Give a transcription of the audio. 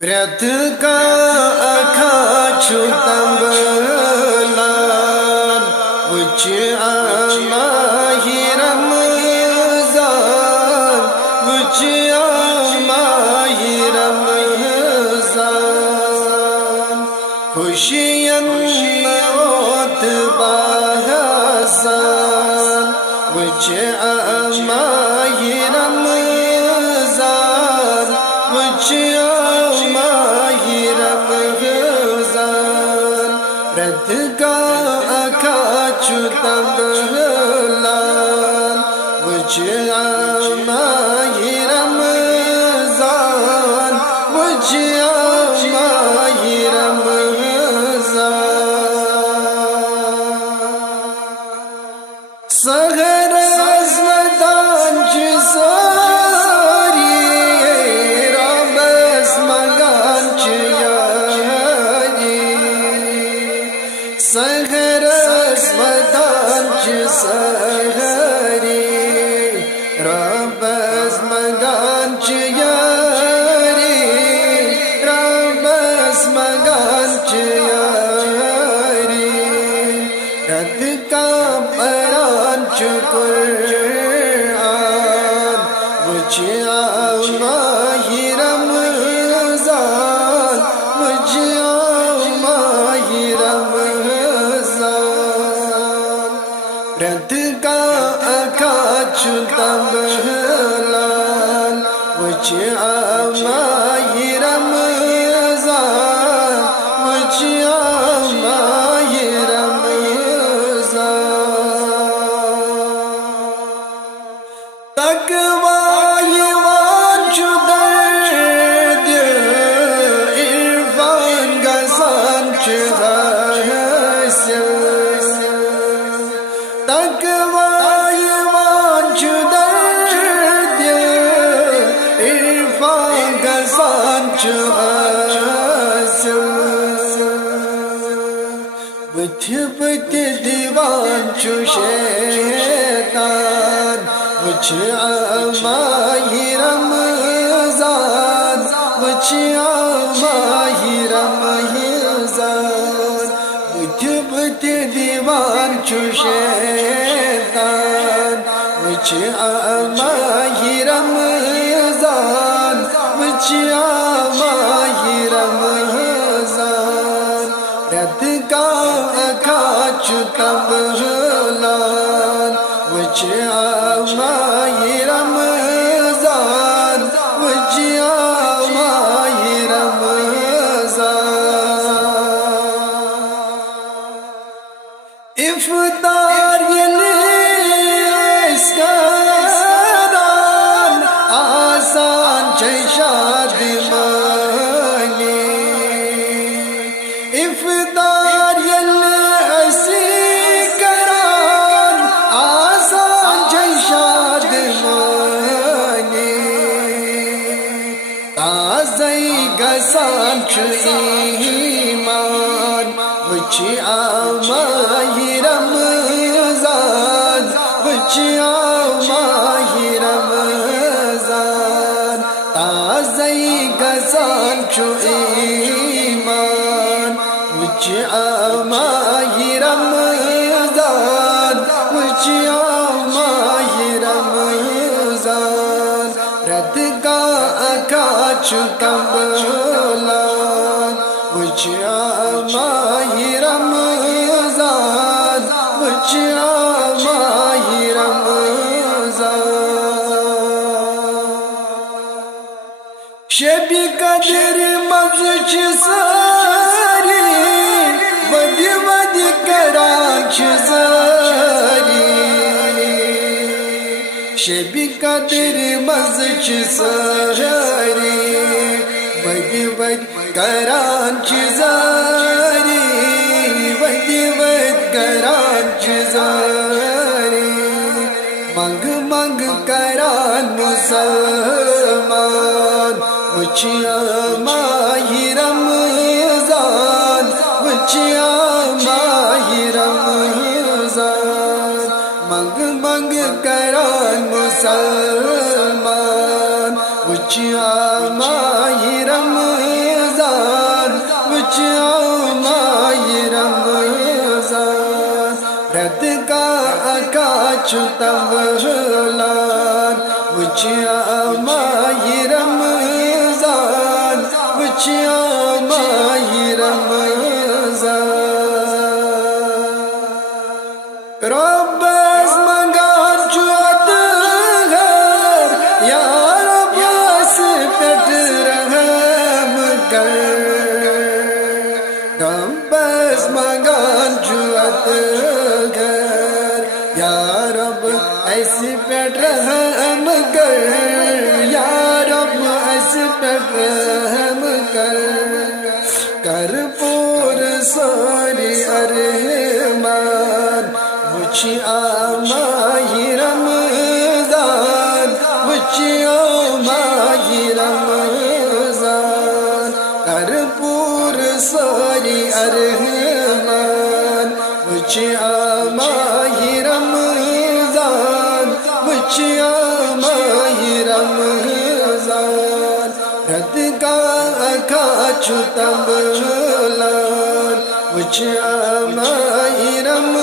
प्रथ का अखा छुतंबलान उच आमाही रमजान उच आमाही रमजान खुशियन ओत बाहसान उच आमाही रमजान उच रथ का अखा छुतंबलान मुझ आमाही रमजान मुझ आमाही रमजान सहर अज़मदांच सारी रबस मगांच सहर अज़मदांच सहरी रबस मगांच यारी रबस मगांच यारी रथ का परांच कुरान मुझ आमाही रमजान मुझ आमाही रमजान रथ का अखा छुतंबलान मुझ आमाही रमजान मुझ आमाही रमजान तकवाये वांचु दर्द इरफान गसांच हासिल तकवाये वांचु दर्द इरफान गसांच हासिल बुथ बुथ दीवांचु शैतान मुझ आमाही रमजान मुझ आमाही रमजान बुथ बुथ दीवान चु शैतान मुझ आमाही रमजान मुझ आमाही रमजान रथ का अखा छुतंबलान मुझ आमाही रमजान मुझ आमाही रमजान इफ्तार इसकारान आसान शाद मांगे इफ्तार गसान ईमान मुझ आमाही रमजान मुझ आमाही रमजान ताज़ई गसान ईमान मुझ आमाही रमजान मुझ आमाही रमजान रथ का अखा छुतंबलान मुझ आमाही रमजान मुझ आमाही रमजान शबी कदर मज़च सारी वद वद करांच सारी शबी कदर मज़च सारी वद वद करांच सारी वद वद करांच सारी मंग मंग करान मुसलमान मुझ आमाही रमजान मुझ आमाही रमजान मंग मंग करान मुसलमान मुझ आमाही Ramzan çutamlan Uçyamayı Ramazan Uçyamayı Ramazan Rabbes mangan çuatgar Ya Rabbes pet raham kar Rabbes mangan çuatgar Ya Rabb ऐसी पेट रहम कर या रब ऐसी पेट रहम कर पूर सारी अरमान मुझी आमाही रमजान मुझी आमाही रमजान कर पूर सारी अरमान मुझी आमाही रमजान मुझियामाही रमजान रत का अखा छुतबलान मुझियामाही रमजान